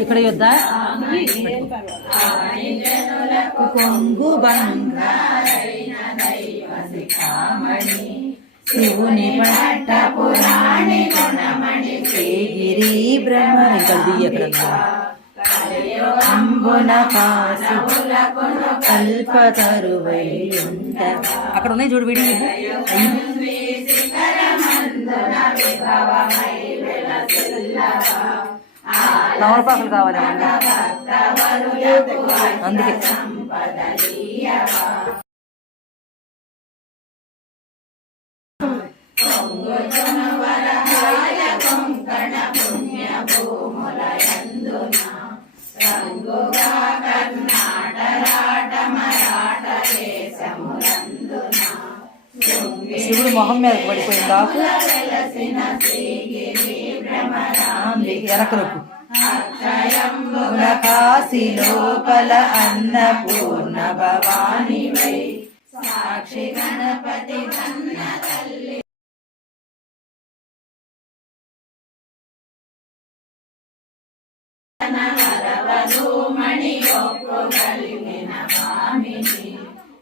ఇక్కడ యుద్ధ కొంగు శివుని పట్ట పురాణి గుణమణి గిరి బ్రహ్మ ఇక్కడ అంబున కాసు కల్పతరువై అక్కడ ఉన్నాయి చూడు విడి తమలపాకులు కావాలి అందుకే. శివుడు మొహం మీద పడిపోయింది ఆకు వెనకలకు కాశీ లోపల అన్నపూర్ణ భవాని సాక్షి గణపతి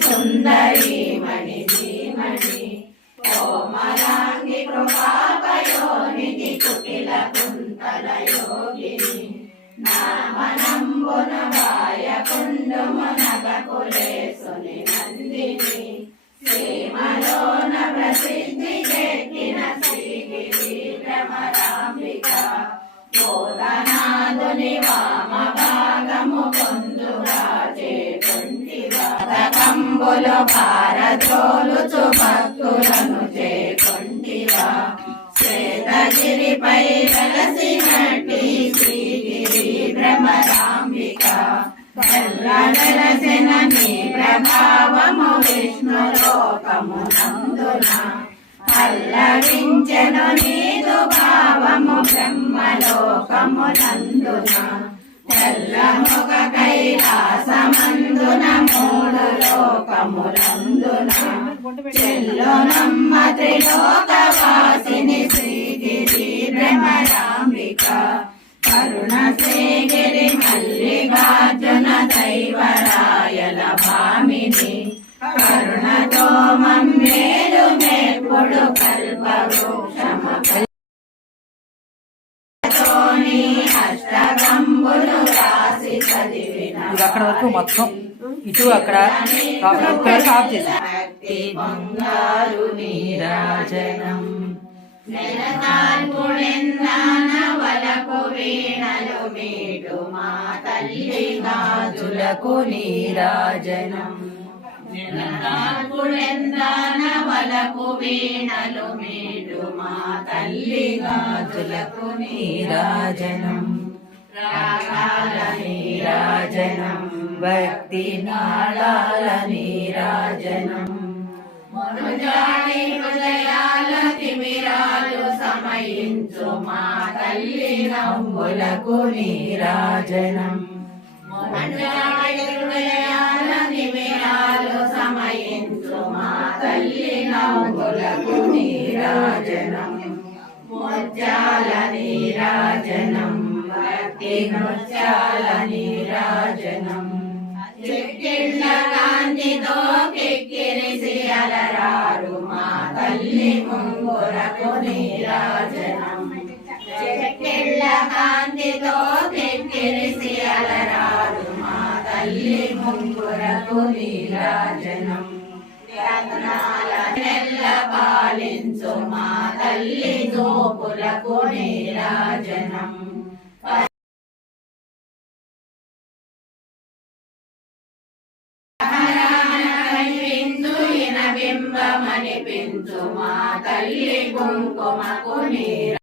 సుందరి మణి ధీమణి కోమలాంగి కృపాపయోనిధి కుటిల కుంతల యోగిని నామనంబున వాయకుండుము నగకులేసుని నందిని సీమలోన ప్రసిద్ధి చెక్కిన శ్రీగిరి భ్రమరాంబిక బోధనాదుని వామ కంబులు భారతోలుచు భక్తులను చేకుంటిగా శ్వేతగిరిపై వెలసినట్టి శ్రీగిరి భ్రమరాంబిక. వెలసిన నీ ప్రభావము విష్ణు లోకము నందున. పల్లవించెను నీదు భావము బ్రహ్మలోకము నందున. లోకములందున చెల్లునమ్మ త్రిలోకవాసిని శ్రీగిరి భ్రమరాంబిక కరుణ శ్రీగిరి మల్లికార్జున దైవరాయల భామిని కరుణతో మమ్మేలు మేపుడు కల్పవృక్షమ అష్టగంబులు రాసి చదివిన ఇది అక్కడ వరకు మొత్తం ఇటు అక్కడ ఇక్కడ స్టాప్ చేసి భక్తి నీరాజనం. వలకు వీణలు మీటు మా తల్లి గాజులకు నీరాజనం. రాగాల నీరాజనం. భక్తి నాళాల నీరాజనం. మనుజాని హృదయాల తిమిరాలు సమయించు మా తల్లి నవ్వులకు నీరాజనం. మనుజాని హృదయాల తిమిరాలు సమయించు మా తల్లి నవ్వులకు నీరాజనం. ముత్యాల నీరాజనం భక్తి నృత్యాల నీరాజనం. చెక్కిళ్ళ కాంతితో కెక్కిరిసి అలరారు మా తల్లి ముంగురకు నీరాజనం. చెక్కిళ్ళ కాంతి భక్తితో తెక్కిరిసి మా తల్లి ముంగురకు నీరాజనం. రత్నాల నెల్ల పాలించు మా తల్లి దోపులకు నీరాజనం. ఇన బింబమని తల్లి కుంకుమకు నీర.